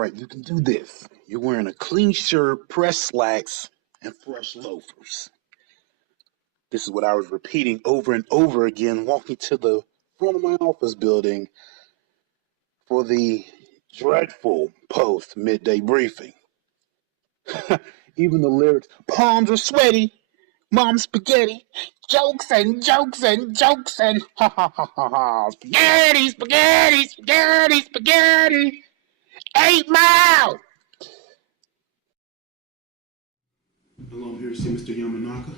right, you can do this. You're wearing a clean shirt, pressed slacks, and fresh loafers. This is what I was repeating over and over again, walking to the front of my office building for the dreadful post midday briefing. Even the lyrics, palms are sweaty, mom's spaghetti, jokes and jokes and jokes and ha ha ha ha ha, spaghetti, spaghetti, spaghetti, spaghetti, 8 Mile! Hello, I'm here to see Mr. Yamanaka.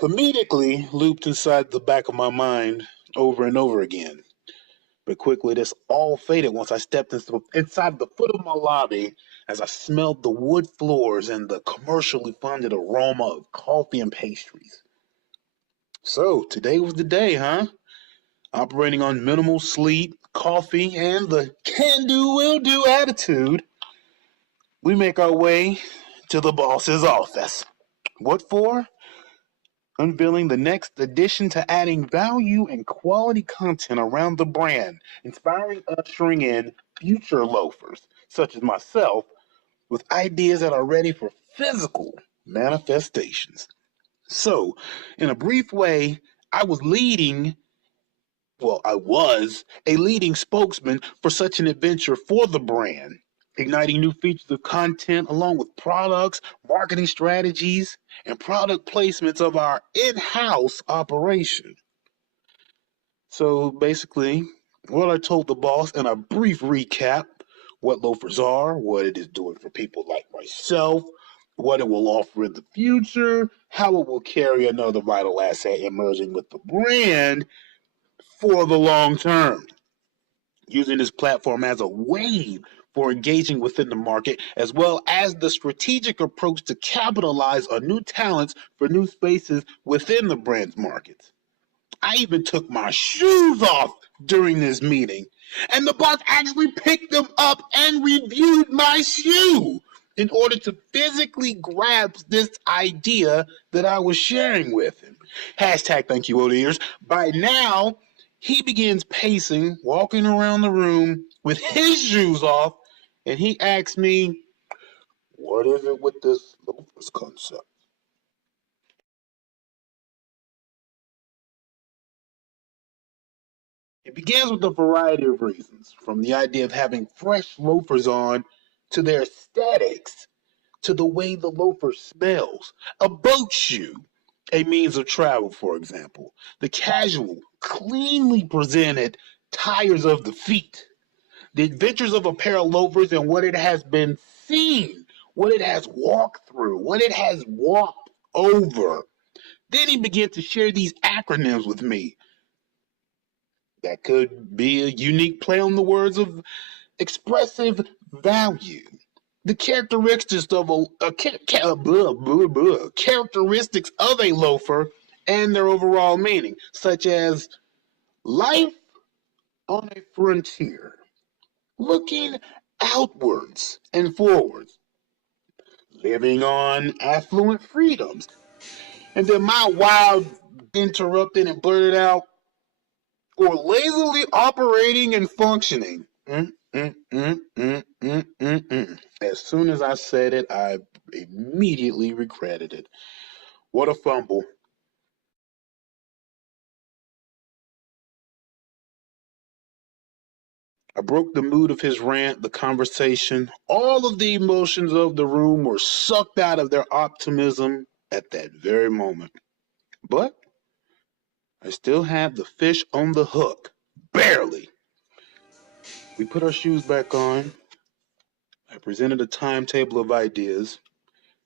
Comedically looped inside the back of my mind over and over again. But quickly, this all faded once I stepped inside the foot of my lobby as I smelled the wood floors and the commercially funded aroma of coffee and pastries. So, today was the day, huh? Operating on minimal sleep, coffee, and the can-do, will-do attitude, we make our way to the boss's office. What for? Unveiling the next addition to adding value and quality content around the brand, inspiring, ushering in future loafers, such as myself, with ideas that are ready for physical manifestations. So, in a brief way, I was a leading spokesman for such an adventure for the brand, igniting new features of content along with products, marketing strategies, and product placements of our in-house operation. So basically, what I told the boss in a brief recap, what loafers are, what it is doing for people like myself, what it will offer in the future, how it will carry another vital asset emerging with the brand for the long term, using this platform as a wave for engaging within the market, as well as the strategic approach to capitalize on new talents for new spaces within the brand's markets. I even took my shoes off during this meeting, and the boss actually picked them up and reviewed my shoe in order to physically grasp this idea that I was sharing with him. Hashtag thank you, old ears. By now, he begins pacing, walking around the room with his shoes off, and he asks me, "What is it with this loafers concept?" It begins with a variety of reasons, from the idea of having fresh loafers on, to their aesthetics, to the way the loafer smells. A boat shoe, a means of travel, for example. The casual, cleanly presented tires of the feet. The adventures of a pair of loafers and what it has been seen, what it has walked through, what it has walked over. Then he began to share these acronyms with me. That could be a unique play on the words of expressive value. The characteristics of characteristics of a loafer and their overall meaning, such as life on a frontier, looking outwards and forwards, living on affluent freedoms. And then my wild interrupted and blurted out, or lazily operating and functioning. As soon as I said it, I immediately regretted it. What a fumble. I broke the mood of his rant, the conversation. All of the emotions of the room were sucked out of their optimism at that very moment. But I still had the fish on the hook. Barely. We put our shoes back on. I presented a timetable of ideas.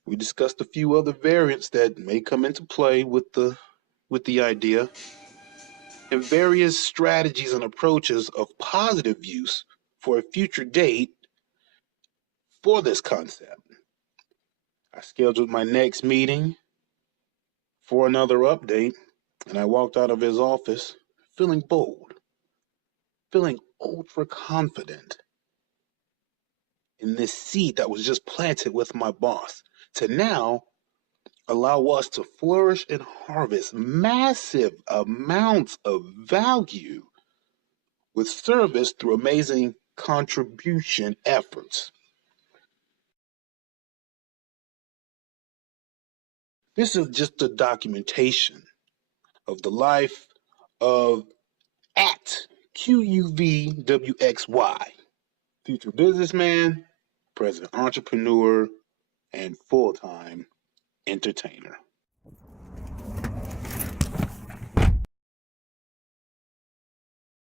We discussed a few other variants that may come into play with the idea, and various strategies and approaches of positive use for a future date for this concept. I scheduled my next meeting for another update, and I walked out of his office feeling bold, feeling ultra confident in this seed that was just planted with my boss to now allow us to flourish and harvest massive amounts of value with service through amazing contribution efforts. This is just a documentation of the life of at QUVWXY, future businessman, present entrepreneur, and full-time entertainer.